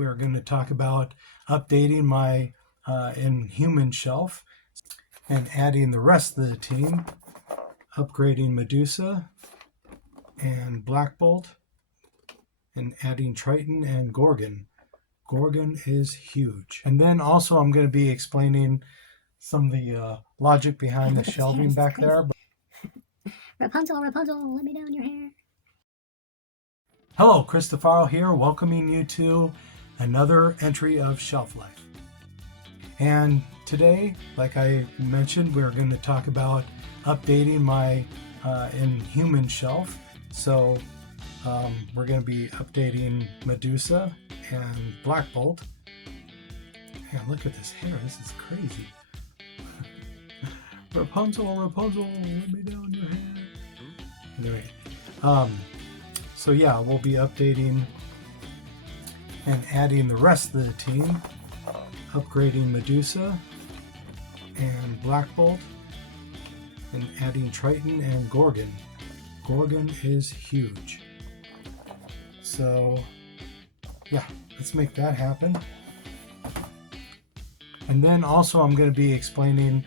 We're going to talk about updating my Inhuman shelf and adding the rest of the team, upgrading Medusa and Black Bolt, and adding Triton and Gorgon. Gorgon is huge. And then also I'm going to be explaining some of the logic behind the shelving back there. Rapunzel, Rapunzel, let me down your hair. Hello, Christopharo here, welcoming you to another entry of Shelf Life. And today, like I mentioned, we're going to talk about updating my Inhuman shelf. So we're going to be updating Medusa and Black Bolt. Man, look at this hair, this is crazy. Rapunzel, Rapunzel, let me down your hair. Anyway, so yeah, we'll be updating and adding the rest of the team, upgrading Medusa and Black Bolt, and adding Triton and Gorgon. Gorgon is huge. So yeah, let's make that happen. And then also I'm going to be explaining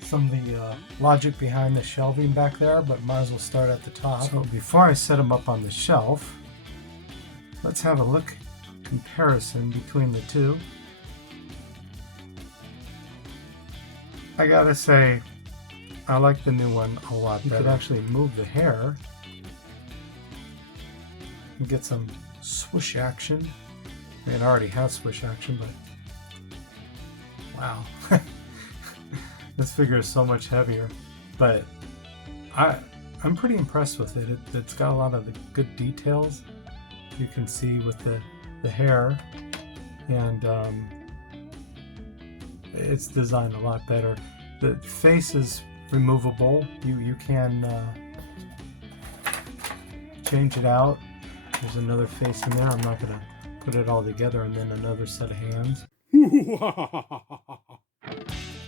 some of the logic behind the shelving back there, but might as well start at the top. So before I set them up on the shelf, let's have a look comparison between the two. I gotta say, I like the new one a lot better. You could actually move the hair and get some swoosh action. I mean, it already has swoosh action, but wow. This figure is so much heavier, but I'm pretty impressed with it. It's got a lot of the good details you can see with the hair, and it's designed a lot better. The face is removable. You can change it out. There's another face in there. I'm not going to put it all together, and then another set of hands.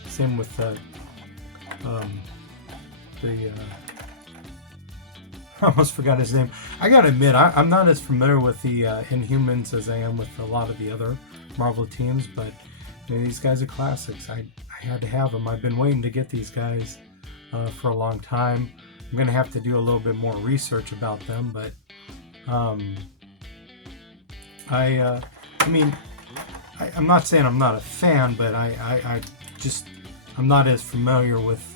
Same with the I almost forgot his name. I gotta admit, I'm not as familiar with the Inhumans as I am with a lot of the other Marvel teams, but you know, these guys are classics. I had to have them. I've been waiting to get these guys for a long time. I'm gonna have to do a little bit more research about them, but I mean, I'm not saying I'm not a fan, but I'm not as familiar with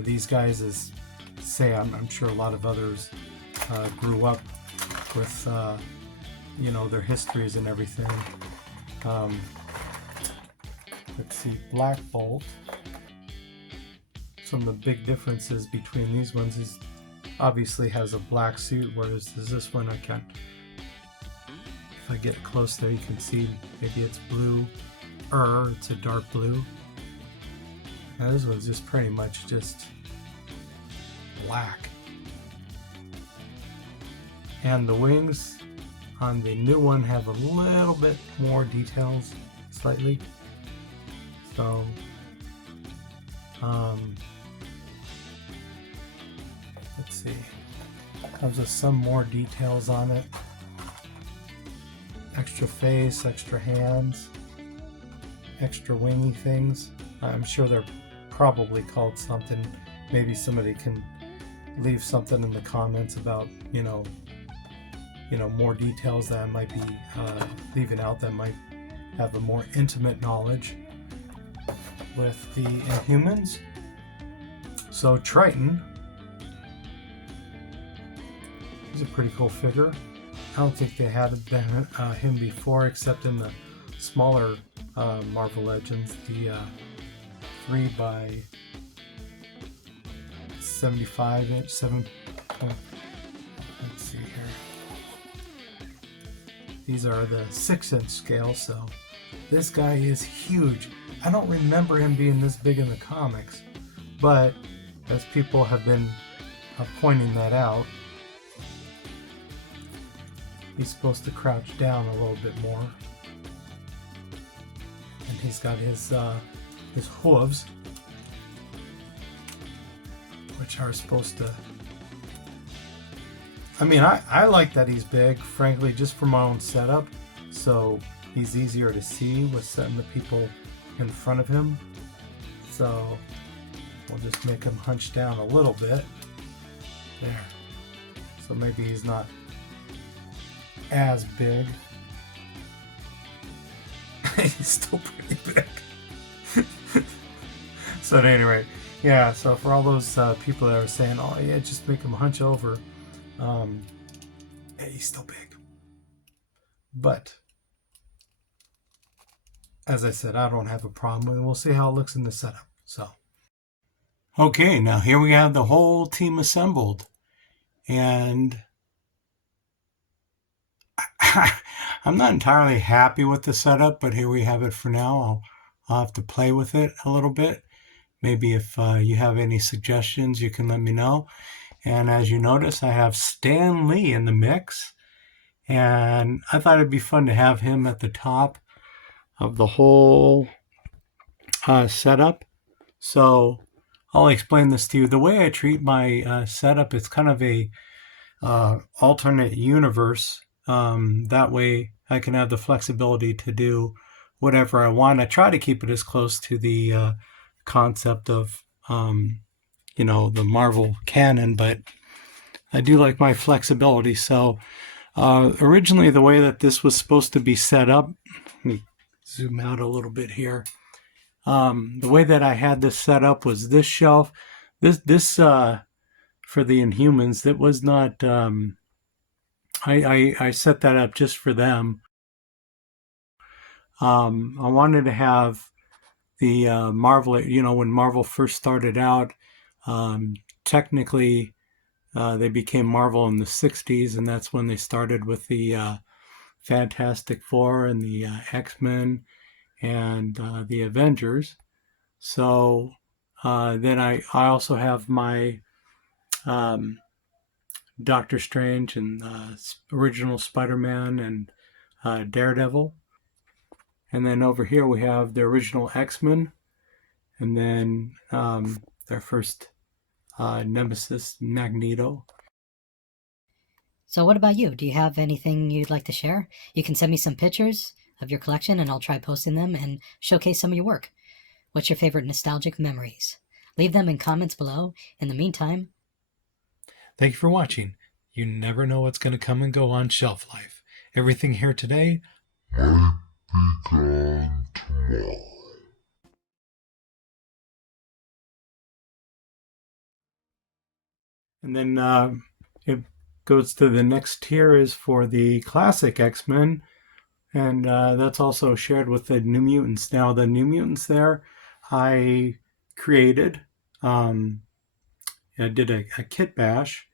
these guys as, say, I'm sure a lot of others grew up with, you know, their histories and everything. Let's see, Black Bolt. Some of the big differences between these ones is obviously has a black suit, whereas this one I can't. If I get close there, you can see maybe it's blue, it's a dark blue. Now this one's just pretty much just black. And the wings on the new one have a little bit more details, slightly. So, let's see. Comes with some more details on it. Extra face, extra hands, extra wingy things. I'm sure they're probably called something. Maybe somebody can leave something in the comments about, you know, more details that I might be leaving out that might have a more intimate knowledge with the Inhumans. So Triton, he's a pretty cool figure. I don't think they had him before, except in the smaller Marvel Legends, the 3x75 inch, 7. Let's see here. These are the 6-inch scale, so this guy is huge. I don't remember him being this big in the comics, but as people have been pointing that out, he's supposed to crouch down a little bit more, and he's got his hooves, which are supposed to I mean, I like that he's big, frankly, just for my own setup. So he's easier to see with setting the people in front of him. So we'll just make him hunch down a little bit. There. So maybe he's not as big. He's still pretty big. So at any rate, yeah, so for all those people that are saying, oh yeah, just make him hunch over, yeah, he's still big. But as I said, I don't have a problem with it. We'll see how it looks in the setup. So okay, now here we have the whole team assembled, and I'm not entirely happy with the setup, but here we have it for now. I'll have to play with it a little bit. Maybe if you have any suggestions, you can let me know. And as you notice, I have Stan Lee in the mix. And I thought it'd be fun to have him at the top of the whole setup. So I'll explain this to you. The way I treat my setup, it's kind of a alternate universe. That way I can have the flexibility to do whatever I want. I try to keep it as close to the concept of the Marvel canon, but I do like my flexibility. So originally the way that this was supposed to be set up, let me zoom out a little bit here. The way that I had this set up was this shelf, this for the Inhumans, that was not I set that up just for them. I wanted to have the Marvel, when Marvel first started out, technically they became Marvel in the 60s, and that's when they started with the Fantastic Four and the X-Men and the Avengers. So then I also have my Doctor Strange and original Spider-Man and Daredevil. And then over here we have the original X-Men, and then their first nemesis, Magneto. So what about you? Do you have anything you'd like to share? You can send me some pictures of your collection and I'll try posting them and showcase some of your work. What's your favorite nostalgic memories? Leave them in comments below. In the meantime, thank you for watching. You never know what's going to come and go on Shelf Life. Everything here today might be gone tomorrow. And then it goes to the next tier is for the classic X-Men, and that's also shared with the New Mutants. Now the New Mutants there, I created. I did a kit bash,